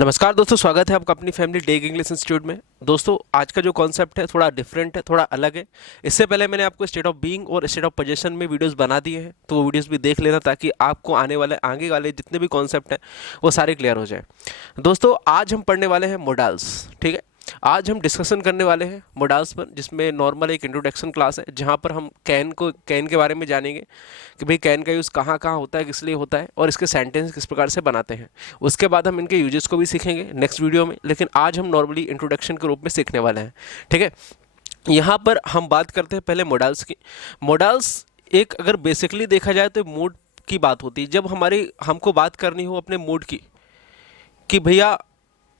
नमस्कार दोस्तों, स्वागत है आपका अपनी फैमिली डेग इंग्लिश इंस्टीट्यूट में। दोस्तों, आज का जो कॉन्सेप्ट है थोड़ा डिफरेंट है, थोड़ा अलग है। इससे पहले मैंने आपको स्टेट ऑफ बीइंग और स्टेट ऑफ पोजीशन में वीडियोस बना दिए हैं, तो वो वीडियोस भी देख लेना ताकि आपको आगे वाले जितने भी कॉन्सेप्ट हैं वो सारे क्लियर हो जाए। दोस्तों, आज हम पढ़ने वाले हैं मोडाल्स। ठीक है, आज हम डिस्कशन करने वाले हैं मोडाल्स पर, जिसमें नॉर्मल एक इंट्रोडक्शन क्लास है जहाँ पर हम कैन के बारे में जानेंगे कि भाई कैन का यूज़ कहाँ कहाँ होता है, किस लिए होता है और इसके सेंटेंस किस प्रकार से बनाते हैं। उसके बाद हम इनके यूजेस को भी सीखेंगे नेक्स्ट वीडियो में, लेकिन आज हम नॉर्मली इंट्रोडक्शन के रूप में सीखने वाले हैं। ठीक है, यहाँ पर हम बात करते हैं पहले मोडाल्स की। मोडाल्स एक अगर बेसिकली देखा जाए तो मूड की बात होती है। जब हमको बात करनी हो अपने मूड की कि भैया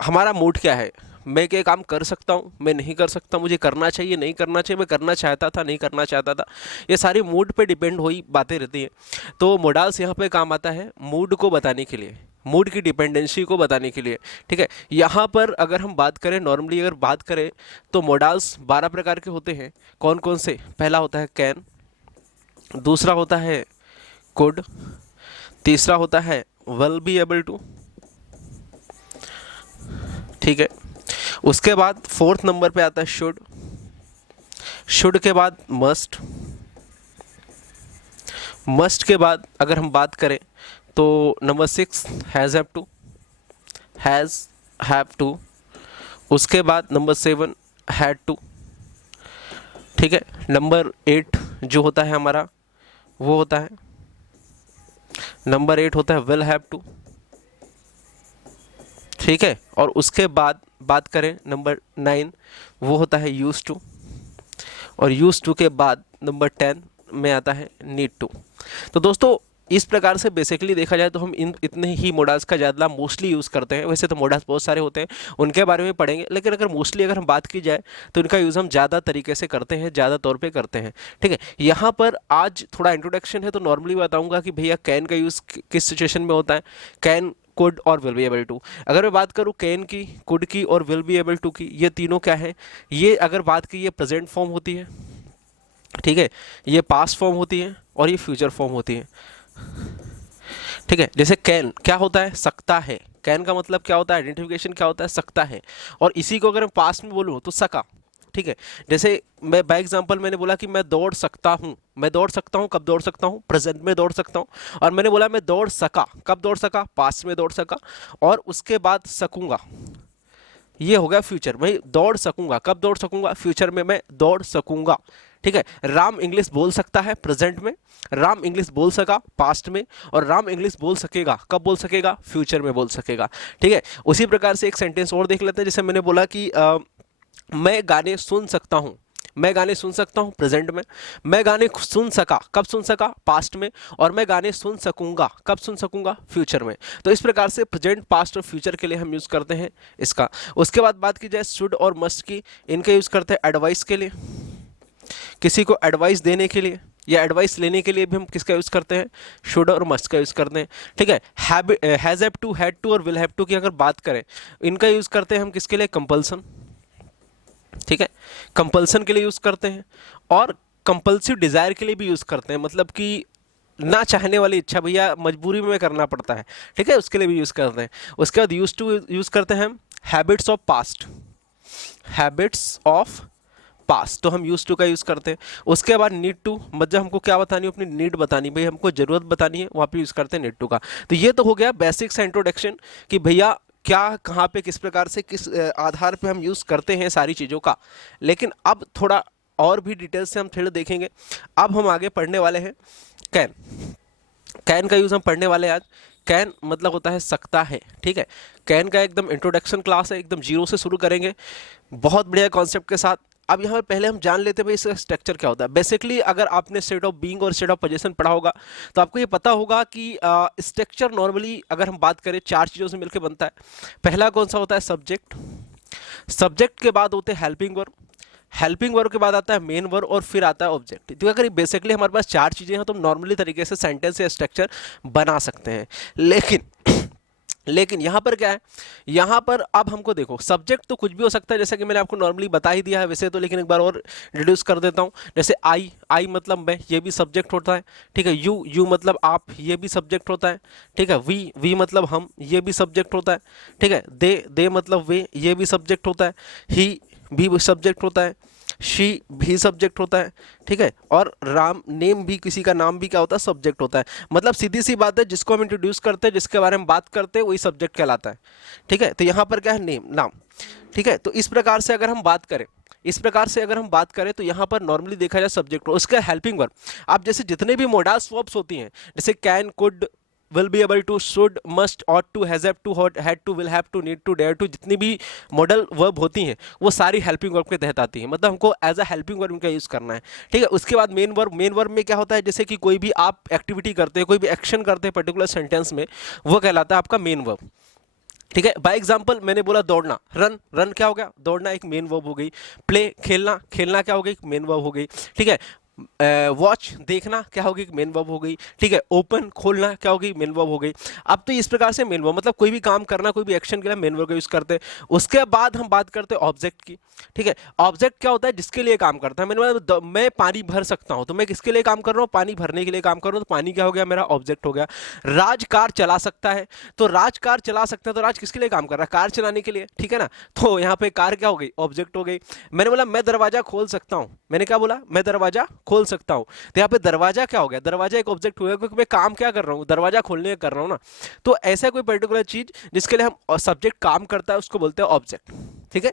हमारा मूड क्या है, मैं क्या काम कर सकता हूँ, मैं नहीं कर सकता, मुझे करना चाहिए नहीं करना चाहिए, मैं करना चाहता था नहीं करना चाहता था, ये सारी मूड पे डिपेंड हुई बातें रहती हैं। तो मोडाल्स यहाँ पे काम आता है मूड को बताने के लिए, मूड की डिपेंडेंसी को बताने के लिए। ठीक है, यहाँ पर अगर हम बात करें नॉर्मली अगर बात करें तो मोडाल्स 12 प्रकार के होते हैं। कौन कौन से? पहला होता है कैन, दूसरा होता है कुड, तीसरा होता है विल बी एबल टू। ठीक है, उसके बाद फोर्थ नंबर पे आता है शुड, शुड के बाद मस्ट, मस्ट के बाद अगर हम बात करें तो number 6 has have to, has have to. उसके बाद नंबर 7 हैड टू। ठीक है, नंबर 8 जो होता है हमारा वो होता है, नंबर 8 होता है विल हैव टू। ठीक है, और उसके बाद बात करें नंबर 9 वो होता है यूज टू, और यूज टू के बाद नंबर 10 में आता है नीड टू। तो दोस्तों, इस प्रकार से बेसिकली देखा जाए तो हम इन इतने ही मोडाल्स का ज़्यादा मोस्टली यूज़ करते हैं। वैसे तो मोडाल्स बहुत सारे होते हैं, उनके बारे में पढ़ेंगे, लेकिन अगर मोस्टली अगर हम बात की जाए तो इनका यूज़ हम ज़्यादा तरीके से करते हैं, ज़्यादा तौर पे करते हैं। ठीक है, यहाँ पर आज थोड़ा इंट्रोडक्शन है तो नॉर्मली बताऊँगा कि भैया कैन का यूज़ किस सिचुएशन में होता है, कैन, कुड और विल बी एबल टू। अगर मैं बात करूँ कैन की, कुड की और विल बी एबल टू की, ये तीनों क्या है, ये अगर बात की ये प्रेजेंट फॉर्म होती है। ठीक है, ये पास्ट फॉर्म होती है और ये फ्यूचर फॉर्म होती है। ठीक है, जैसे कैन क्या होता है, सकता है। कैन का मतलब क्या होता है, आइडेंटिफिकेशन क्या होता है, सकता है। और इसी को अगर मैं पास्ट में बोलूँ तो सका। ठीक है, जैसे मैं बाय एग्जांपल मैंने बोला कि मैं दौड़ सकता हूँ, मैं दौड़ सकता हूँ, कब दौड़ सकता हूँ, प्रेजेंट में दौड़ सकता हूँ। और मैंने बोला मैं दौड़ सका, कब दौड़ सका, पास्ट में दौड़ सका। और उसके बाद सकूंगा, ये हो गया फ्यूचर। मैं दौड़ सकूंगा, कब दौड़ सकूंगा, फ्यूचर में मैं दौड़ सकूंगा। ठीक है, राम इंग्लिश बोल सकता है प्रेजेंट में, राम इंग्लिश बोल सका पास्ट में, और राम इंग्लिश बोल सकेगा, कब बोल सकेगा, फ्यूचर में बोल सकेगा। ठीक है, उसी प्रकार से एक सेंटेंस और देख लेते हैं। जैसे मैंने बोला कि मैं गाने सुन सकता हूँ, मैं गाने सुन सकता हूँ प्रेजेंट में, मैं गाने सुन सका, कब सुन सका, पास्ट में, और मैं गाने सुन सकूंगा, कब सुन सकूंगा, फ्यूचर में। तो इस प्रकार से प्रेजेंट, पास्ट और फ्यूचर के लिए हम यूज़ करते हैं इसका। उसके बाद बात की जाए शुड और मस्ट की, इनका यूज़ करते हैं एडवाइस के लिए, किसी को एडवाइस देने के लिए या एडवाइस लेने के लिए भी हम किसका यूज़ करते हैं, शुड और मस्ट का यूज़ करते हैं। ठीक है, has have to, had to और विल हैव टू की अगर बात करें, इनका यूज़ करते हैं हम किसके लिए, कंपल्सन। ठीक है, कंपल्सन के लिए यूज़ करते हैं, और कंपल्सिव डिज़ायर के लिए भी यूज़ करते हैं, मतलब कि ना चाहने वाली इच्छा, भैया मजबूरी में करना पड़ता है। ठीक है, उसके लिए भी यूज़ करते हैं। उसके बाद यूज़ टू यूज़ करते हैं हम habits of past, habits of past, तो हम यूज़ टू का यूज़ करते हैं। उसके बाद नीड टू, मतलब हमको क्या बतानी है, अपनी नीड बतानी, भाई हमको ज़रूरत बतानी है, वहाँ पे यूज़ करते हैं नीड टू का। तो ये तो हो गया बेसिक सा इंट्रोडक्शन कि भैया क्या, कहाँ पे, किस प्रकार से, किस आधार पे हम यूज़ करते हैं सारी चीज़ों का। लेकिन अब थोड़ा और भी डिटेल से हम थोड़ा देखेंगे। अब हम आगे पढ़ने वाले हैं कैन। कैन का यूज़ हम पढ़ने वाले हैं आज। कैन मतलब होता है सकता है। ठीक है, कैन का एकदम इंट्रोडक्शन क्लास है, एकदम जीरो से शुरू करेंगे बहुत बढ़िया कॉन्सेप्ट के साथ। अब यहाँ पर पहले हम जान लेते हैं भाई इसका स्ट्रक्चर क्या होता है। बेसिकली अगर आपने स्टेट ऑफ बीइंग और स्टेट ऑफ पोजीशन पढ़ा होगा तो आपको ये पता होगा कि स्ट्रक्चर नॉर्मली अगर हम बात करें 4 चीज़ों से मिलकर बनता है। पहला कौन सा होता है, सब्जेक्ट, सब्जेक्ट के बाद होते हैं हेल्पिंग वर्ब, हेल्पिंग वर्ब के बाद आता है मेन वर्ब, और फिर आता है ऑब्जेक्ट। तो अगर बेसिकली हमारे पास 4 चीज़ें हैं तो हम नॉर्मली तरीके से सेंटेंस या स्ट्रक्चर बना सकते हैं। लेकिन यहाँ पर क्या है, यहाँ पर अब हमको देखो सब्जेक्ट तो कुछ भी हो सकता है, जैसा कि मैंने आपको नॉर्मली बता ही दिया है वैसे तो, लेकिन एक बार और रिड्यूस कर देता हूँ। जैसे आई मतलब मैं, ये भी सब्जेक्ट होता है, ठीक है। यू मतलब आप, ये भी सब्जेक्ट होता है, ठीक है। वी मतलब हम, ये भी सब्जेक्ट होता है, ठीक है। दे मतलब वे, ये भी सब्जेक्ट होता है। ही भी सब्जेक्ट होता है, शी भी सब्जेक्ट होता है, ठीक है। और राम नेम भी, किसी का नाम भी क्या होता है, सब्जेक्ट होता है। मतलब सीधी सी बात है, जिसको हम इंट्रोड्यूस करते हैं, जिसके बारे में बात करते हैं, वही सब्जेक्ट कहलाता है, ठीक है। तो यहाँ पर क्या है, नेम, नाम, ठीक है। तो इस प्रकार से अगर हम बात करें, तो यहाँ पर नॉर्मली देखा जाए सब्जेक्ट हो, उसका हेल्पिंग वर्ब। आप जैसे जितने भी मोडास वर्ब्स होती हैं, जैसे can, could, will be able to, should, must, ought to, has to, had to, will have to, need to, dare to, जितनी भी मॉडल वर्ब होती हैं वो सारी हेल्पिंग वर्ब के तहत आती हैं। मतलब हमको एज अ हेल्पिंग वर्ब इनका यूज़ करना है, ठीक है। उसके बाद मेन वर्ब में क्या होता है, जैसे कि कोई भी आप एक्टिविटी करते हैं, कोई भी एक्शन करते हैं पर्टिकुलर सेंटेंस में, वो कहलाता है आपका मेन वर्ब, ठीक है। बाय एग्जांपल मैंने बोला दौड़ना, रन क्या हो गया, दौड़ना एक मेन वर्ब हो गई। प्ले, खेलना क्या हो गई, मेन वर्ब हो गई, ठीक है। वॉच, देखना क्या होगी, मेन वर्ब हो गई, ठीक है। ओपन, खोलना क्या होगी, मेन वर्ब हो गई। अब तो इस प्रकार से मेन वर्ब, मतलब कोई भी काम करना, कोई भी एक्शन के लिए मेन वर्ब का यूज करते हैं। उसके बाद हम बात करते हैं ऑब्जेक्ट की, ठीक है। ऑब्जेक्ट क्या होता है, जिसके लिए काम करता है। मैं पानी भर सकता हूं, तो मैं किसके लिए काम कर रहा हूं, पानी भरने के लिए काम कर रहा हूं, तो पानी क्या हो गया, मेरा ऑब्जेक्ट हो गया। राज कार चला सकता है, तो राज कार चला सकता है, तो राज किसके लिए काम कर रहा है, कार चलाने के लिए, ठीक है ना। तो यहाँ पे कार क्या हो गई, ऑब्जेक्ट हो गई। मैंने बोला मैं दरवाजा खोल सकता हूं, मैंने क्या बोला, मैं दरवाजा खोल सकता हूं, तो यहाँ पे दरवाजा क्या हो गया, दरवाजा एक ऑब्जेक्ट हो गया, क्योंकि मैं काम क्या कर रहा हूं, दरवाजा खोलने का कर रहा हूं ना। तो ऐसा कोई पर्टिकुलर चीज जिसके लिए हम सब्जेक्ट काम करता है उसको बोलते हैं ऑब्जेक्ट, ठीक है।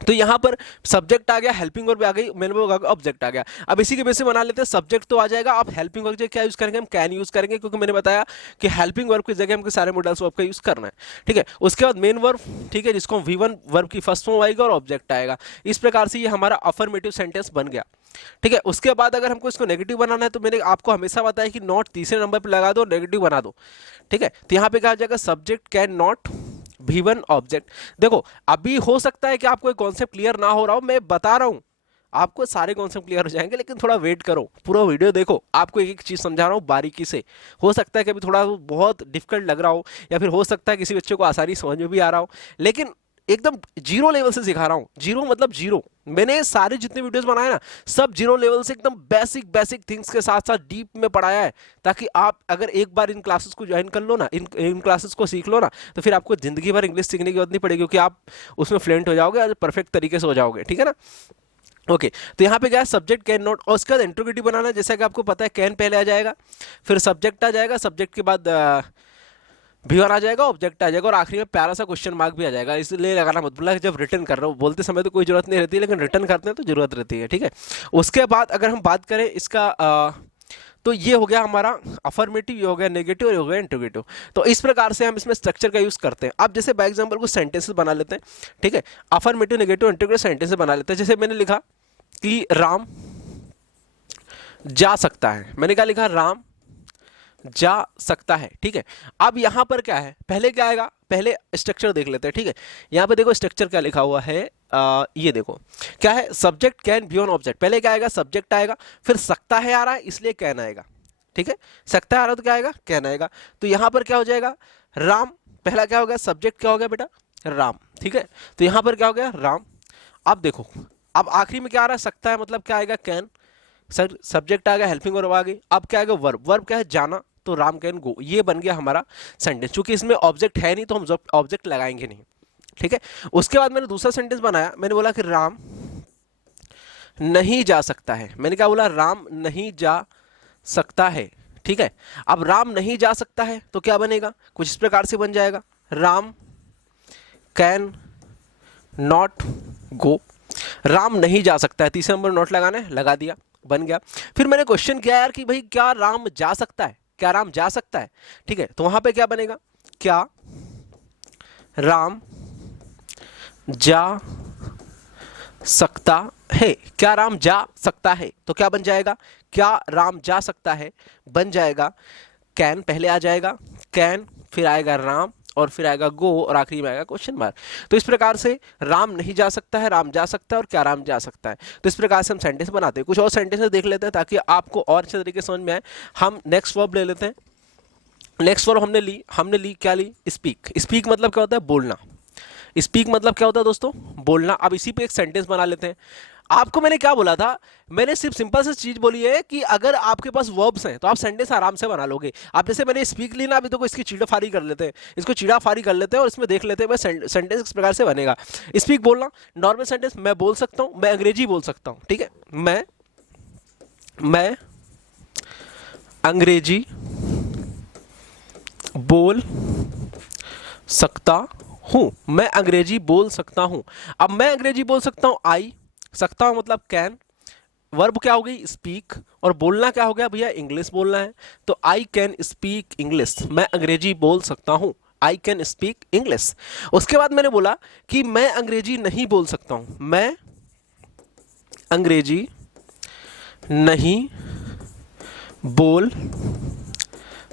तो यहां पर सब्जेक्ट आ गया, हेल्पिंग वर्ब आ गई, मेन वर्ब आ गया, ऑब्जेक्ट आ गया। अब इसी के बेस से बना लेते हैं, सब्जेक्ट तो आ जाएगा, आप हेल्पिंग वर्ब क्या यूज करेंगे, हम कैन यूज करेंगे, क्योंकि मैंने बताया कि हेल्पिंग वर्ब की जगह हमको सारे मॉडल्स वर्ब का यूज करना है, ठीक है। उसके बाद मेन वर्ब, ठीक है, जिसको V1 वर्ब की फर्स्ट फॉर्म आएगा और ऑब्जेक्ट आएगा। इस प्रकार से ये हमारा अफर्मेटिव सेंटेंस बन गया, ठीक है। उसके बाद अगर हमको इसको नेगेटिव बनाना है, तो मैंने आपको हमेशा बताया कि नॉट तीसरे नंबर पर लगा दो, नेगेटिव बना दो, ठीक है। तो यहाँ पे कहा जाएगा subject can not V1 object. देखो अभी हो सकता है कि आपको एक कॉन्सेप्ट क्लियर ना हो रहा हो, मैं बता रहा हूं आपको सारे कॉन्सेप्ट क्लियर हो जाएंगे, लेकिन थोड़ा वेट करो, पूरा वीडियो देखो, आपको एक एक चीज समझा रहा हूं बारीकी से। हो सकता है कि अभी थोड़ा बहुत डिफिकल्ट लग रहा हो, या फिर हो सकता है किसी बच्चे को आसानी समझ में भी आ रहा हो, लेकिन एकदम जीरो लेवल से सिखा रहा हूं। जीरो मतलब जीरो, मैंने सारे जितने वीडियोस बनाए ना, सब जीरो लेवल से एकदम बेसिक बेसिक थिंग्स के साथ साथ डीप में पढ़ाया है, ताकि आप अगर एक बार इन क्लासेस को ज्वाइन कर लो ना, इन क्लासेस को सीख लो ना, तो फिर आपको जिंदगी भर इंग्लिश सीखने की जरूरत नहीं पड़ेगी, क्योंकि आप उसमें फ्लुएंट हो जाओगे और परफेक्ट तरीके से हो जाओगे, ठीक है ना। ओके तो यहाँ पे क्या है, सब्जेक्ट कैन नॉट, और उसके बाद इंट्रोगेटिव बनाना है, जैसा कि आपको पता है कैन पहले आ जाएगा, फिर सब्जेक्ट आ जाएगा, सब्जेक्ट के बाद V1 आ जाएगा, ऑब्जेक्ट आ जाएगा, और आखिरी में प्यारा सा क्वेश्चन मार्क भी आ जाएगा। इसलिए लगाना मत भूलना, जब रिटर्न कर रहे हो, बोलते समय तो कोई जरूरत नहीं रहती, लेकिन रिटर्न करते हैं तो जरूरत रहती है, ठीक है। उसके बाद अगर हम बात करें इसका तो ये हो गया हमारा अफर्मेटिव, ये हो गया नेगेटिव, और ये हो गया इंट्रोगेटिव। तो इस प्रकार से हम इसमें स्ट्रक्चर का यूज करते हैं। अब जैसे बाय एग्जांपल कुछ सेंटेंसेस बना लेते हैं, ठीक है। अफर्मेटिव, नेगेटिव, इंट्रोगेटिव सेंटेंसेस बना लेते हैं। जैसे मैंने लिखा कि राम जा सकता है, मैंने क्या लिखा, राम जा सकता है, ठीक है। अब यहां पर क्या है, पहले क्या आएगा, पहले स्ट्रक्चर देख लेते हैं, ठीक है। यहां पे देखो स्ट्रक्चर क्या लिखा हुआ है, ये देखो क्या है, subject can be on object. पहले क्या आएगा, सब्जेक्ट आएगा, फिर सकता है आ रहा है इसलिए कैन आएगा, ठीक है। सकता है आ रहा है तो क्या आएगा, कैन आएगा। तो यहां पर क्या हो जाएगा, राम, पहला क्या हो गया, सब्जेक्ट क्या हो गया बेटा, राम, ठीक है। तो यहां पर क्या हो गया, राम। अब देखो, अब आखिरी में क्या आ रहा है, सकता है, मतलब क्या आएगा, कैन। सर सब्जेक्ट आ गया, हेल्पिंग वर्ब आ गई। अब क्या आएगा, वर्ब, वर्ब क्या है, जाना, तो राम कैन गो। ये बन गया हमारा सेंटेंस। चूंकि इसमें ऑब्जेक्ट है नहीं तो हम ऑब्जेक्ट लगाएंगे नहीं, ठीक है। उसके बाद मैंने दूसरा सेंटेंस बनाया, मैंने बोला कि राम नहीं जा सकता है। मैंने क्या बोला, राम नहीं जा सकता है, ठीक है। अब राम नहीं जा सकता है तो क्या बनेगा, कुछ इस प्रकार से बन जाएगा, Ram can not go. Ram नहीं जा सकता है, तीसरे नंबर नोट लगाना है, लगा दिया, बन गया। फिर मैंने क्वेश्चन किया यार कि भाई क्या राम जा सकता है, क्या राम जा सकता है, ठीक है। तो वहां पे क्या बनेगा, क्या राम जा सकता है, क्या राम जा सकता है, तो क्या बन जाएगा, क्या राम जा सकता है बन जाएगा, कैन पहले आ जाएगा, कैन फिर आएगा राम, और फिर आएगा गो, और आखिरी में आएगा क्वेश्चन मार्क। तो इस प्रकार से राम नहीं जा सकता है, राम जा सकता है, और क्या राम जा सकता है। तो इस प्रकार से हम सेंटेंस बनाते हैं। कुछ और सेंटेंस देख लेते हैं ताकि आपको और अच्छे तरीके से समझ में आए। हम नेक्स्ट वर्ब ले लेते हैं। नेक्स्ट वर्ब हमने ली क्या ली, स्पीक। स्पीक मतलब क्या होता है, बोलना। स्पीक मतलब क्या होता है दोस्तों, बोलना। अब इसी पे एक सेंटेंस बना लेते हैं। आपको मैंने क्या बोला था, मैंने सिर्फ सिंपल सी चीज बोली है कि अगर आपके पास वर्ब्स हैं तो आप सेंटेंस आराम से बना लोगे। आप जैसे मैंने स्पीक ली ना, अभी तो इसकी चीड़ाफारी कर लेते हैं, इसको चीड़ाफारी कर लेते हैं और इसमें देख लेते हैं सेंटेंस किस प्रकार से बनेगा। स्पीक बोलना, नॉर्मल सेंटेंस, मैं बोल सकता हूं, मैं अंग्रेजी बोल सकता हूं, ठीक है। मैं अंग्रेजी बोल सकता हूं, मैं अंग्रेजी बोल सकता हूं। अब मैं अंग्रेजी बोल सकता हूं, आई, सकता हूं मतलब कैन, वर्ब क्या हो गई, स्पीक, और बोलना क्या हो गया भैया, इंग्लिश बोलना है, तो आई कैन स्पीक इंग्लिश, मैं अंग्रेजी बोल सकता हूं, आई कैन स्पीक इंग्लिश। उसके बाद मैंने बोला कि मैं अंग्रेजी नहीं बोल सकता हूं, मैं अंग्रेजी नहीं बोल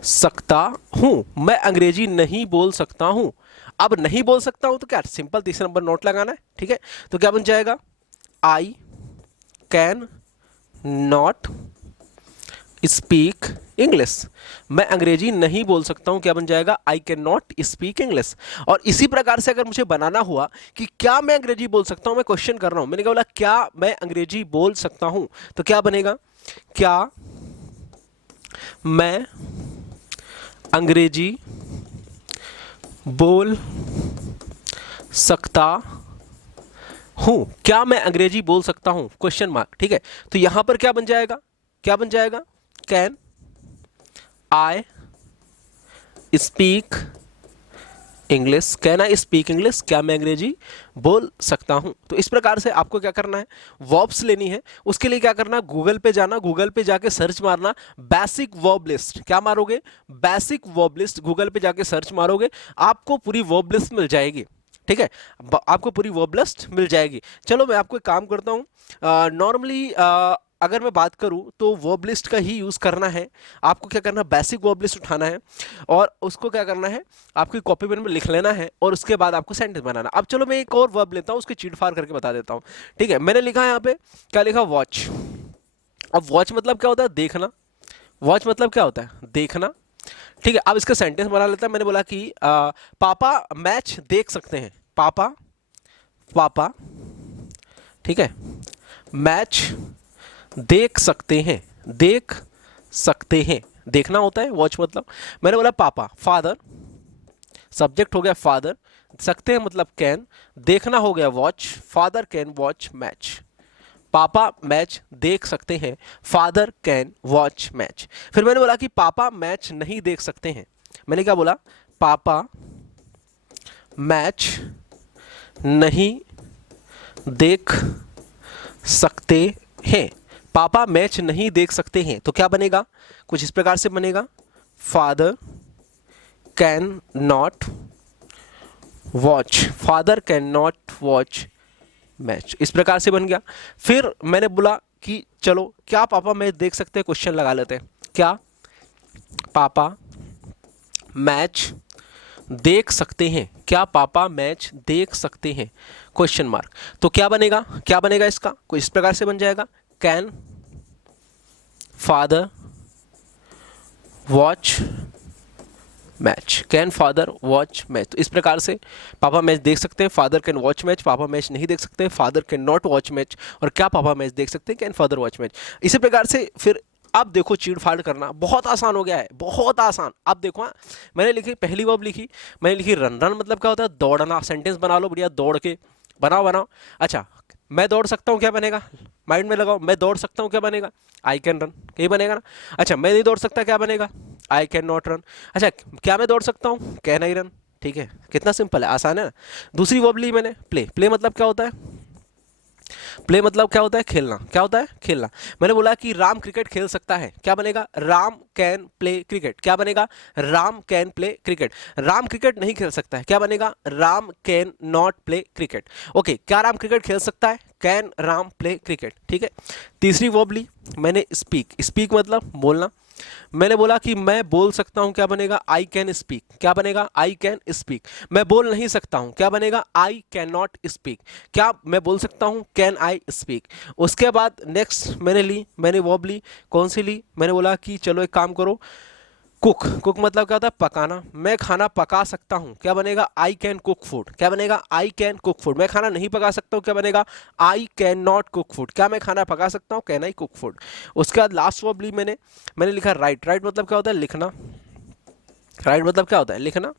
सकता हूं, मैं अंग्रेजी नहीं बोल सकता हूं। अब नहीं बोल सकता हूं तो क्या, सिंपल तीसरा नंबर नोट लगाना है, ठीक है। तो क्या बन जाएगा, I can not speak English, मैं अंग्रेजी नहीं बोल सकता हूं, क्या बन जाएगा, I can not speak English. और इसी प्रकार से अगर मुझे बनाना हुआ कि क्या मैं अंग्रेजी बोल सकता हूं, मैं क्वेश्चन कर रहा हूं, मैंने क्या बोला, क्या मैं अंग्रेजी बोल सकता हूं, तो क्या बनेगा, क्या मैं अंग्रेजी बोल सकता हूं, क्या मैं अंग्रेजी बोल सकता हूं, क्वेश्चन मार्क, ठीक है। तो यहां पर क्या बन जाएगा, क्या बन जाएगा, can I speak English, can I speak English, क्या मैं अंग्रेजी बोल सकता हूं। तो इस प्रकार से आपको क्या करना है, वर्ब्स लेनी है। उसके लिए क्या करना, गूगल पे जाना, गूगल पे जाके सर्च मारना बेसिक वर्ब लिस्ट, क्या मारोगे, बेसिक वर्ब लिस्ट, गूगल पे जाके सर्च मारोगे, आपको पूरी वर्ब लिस्ट मिल जाएगी, ठीक है, आपको पूरी वर्ब लिस्ट मिल जाएगी। चलो मैं आपको एक काम करता हूं, नॉर्मली अगर मैं बात करूं तो वर्ब लिस्ट का ही यूज़ करना है। आपको क्या करना है, बेसिक वर्ब लिस्ट उठाना है और उसको क्या करना है, आपकी कॉपी पेन में लिख लेना है और उसके बाद आपको सेंटेंस बनाना। अब चलो मैं एक और वर्ब लेता हूं, उसकी चीट-फाड़ करके बता देता हूं, ठीक है। मैंने लिखा है यहाँ पे, क्या लिखा, वॉच। अब वॉच मतलब क्या होता है, देखना। वॉच मतलब क्या होता है, देखना, ठीक है। अब इसका सेंटेंस बना लेता है। मैंने बोला कि पापा मैच देख सकते हैं, पापा, ठीक है, मैच देख सकते हैं, देख सकते हैं, देखना होता है वॉच मतलब। मैंने बोला पापा, फादर, सब्जेक्ट हो गया फादर, सकते हैं मतलब कैन, देखना हो गया watch, father can watch match, पापा मैच देख सकते हैं, फादर कैन वॉच मैच। फिर मैंने बोला कि पापा मैच नहीं देख सकते हैं, मैंने क्या बोला, पापा मैच नहीं देख सकते हैं, पापा मैच नहीं देख सकते हैं। तो क्या बनेगा, कुछ इस प्रकार से बनेगा, father can not watch, father can not watch match, इस प्रकार से बन गया। फिर मैंने बोला कि चलो क्या पापा मैच देख सकते हैं, क्वेश्चन लगा लेते हैं, क्या पापा मैच देख सकते हैं, क्या पापा मैच देख सकते हैं, क्वेश्चन मार्क। तो क्या बनेगा, क्या बनेगा इसका, कुछ इस प्रकार से बन जाएगा, can father watch match, can father watch match. तो इस प्रकार से पापा मैच देख सकते हैं, फादर कैन वॉच मैच, पापा मैच नहीं देख सकते, father can not watch match, और क्या पापा मैच देख सकते हैं, कैन फादर वॉच मैच। इसी प्रकार से फिर अब देखो चीड़-फाड़ करना बहुत आसान हो गया है, बहुत आसान। अब देखो, हाँ, मैंने लिखी पहली वर्ब लिखी, मैंने लिखी रन। रन मतलब क्या होता है, दौड़ना। सेंटेंस बना लो बढ़िया, दौड़ के बनाओ। अच्छा, मैं दौड़ सकता हूँ, क्या बनेगा, माइंड में लगाओ, मैं दौड़ सकता हूँ, क्या बनेगा, आई कैन रन, यही बनेगा ना। अच्छा, मैं नहीं दौड़ सकता, क्या बनेगा, आई कैन नॉट रन। अच्छा, क्या मैं दौड़ सकता हूँ, कैन आई रन, ठीक है, कितना सिंपल है, आसान है ना। दूसरी वर्ब ली मैंने, प्ले। प्ले मतलब क्या होता है, प्ले मतलब क्या होता है, खेलना। क्या होता है, खेलना। मैंने बोला कि राम क्रिकेट खेल सकता है, क्या बनेगा, राम कैन प्ले क्रिकेट, क्या बनेगा, Ram can play cricket. Ram cricket नहीं खेल सकता है, क्या बनेगा, Ram can not play cricket. Okay, क्या राम क्रिकेट खेल सकता है, कैन राम प्ले क्रिकेट, ठीक है। तीसरी वर्ब ली मैंने, स्पीक। स्पीक मतलब बोलना। मैंने बोला कि मैं बोल सकता हूं, क्या बनेगा, आई कैन स्पीक, क्या बनेगा, आई कैन स्पीक। मैं बोल नहीं सकता हूं, क्या बनेगा, आई कैन नॉट स्पीक। क्या मैं बोल सकता हूं, कैन आई स्पीक। उसके बाद नेक्स्ट मैंने वर्ब ली, कौन सी ली, मैंने बोला कि चलो एक काम करो, कुक, कुक मतलब क्या होता है? पकाना। मैं खाना पका सकता हूँ, क्या बनेगा? I can cook food. क्या बनेगा? I can cook food. मैं खाना नहीं पका सकता हूँ, क्या बनेगा? I can not cook food. क्या मैं खाना पका सकता हूँ? Can I cook food. उसके बाद लास्ट वर्ब ली मैंने लिखा राइट। राइट मतलब क्या होता है? लिखना। राइट मतलब क्या होता है? लिखना।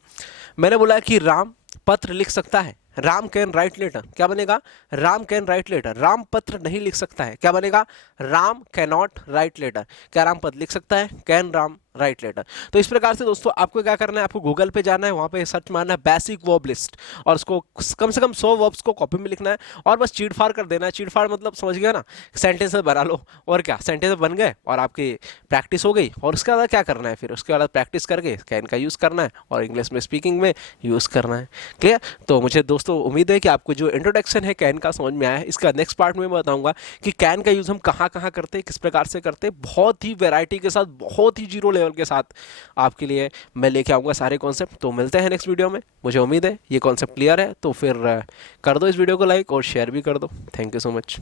मैंने बोला कि राम पत्र लिख सकता है, राम कैन राइट लेटर। क्या बनेगा? Ram can write letter. Ram पत्र नहीं लिख सकता है, क्या बनेगा? Ram can not write letter. क्या राम पत्र लिख सकता है? Can Ram write letter. तो इस प्रकार से दोस्तों आपको क्या करना है, आपको गूगल पे जाना है, वहाँ पे सर्च मारना है बेसिक वर्ब लिस्ट, और उसको कम से कम 100 वर्ब्स को कॉपी में लिखना है, और बस चीट फाड़ कर देना है। चीट फाड़ मतलब समझ गया ना, सेंटेंस बना लो, और क्या सेंटेंस बन गए और आपकी प्रैक्टिस हो गई। और उसके बाद क्या करना है, फिर उसके बाद प्रैक्टिस करके कैन का यूज़ करना है और इंग्लिश में स्पीकिंग में यूज़ करना है। क्लियर? तो मुझे दोस्तों उम्मीद है कि आपको जो इंट्रोडक्शन है कैन का समझ में आया है। इसका नेक्स्ट पार्ट में मैं बताऊंगा कि कैन का यूज़ हम कहाँ कहाँ करते हैं, किस प्रकार से करते हैं, बहुत ही वैरायटी के साथ, बहुत ही जीरो लेवल के साथ आपके लिए मैं लेके आऊँगा सारे कॉन्सेप्ट। तो मिलते हैं नेक्स्ट वीडियो में। मुझे उम्मीद है ये कॉन्सेप्ट क्लियर है, तो फिर कर दो इस वीडियो को लाइक और शेयर भी कर दो। Thank you so much.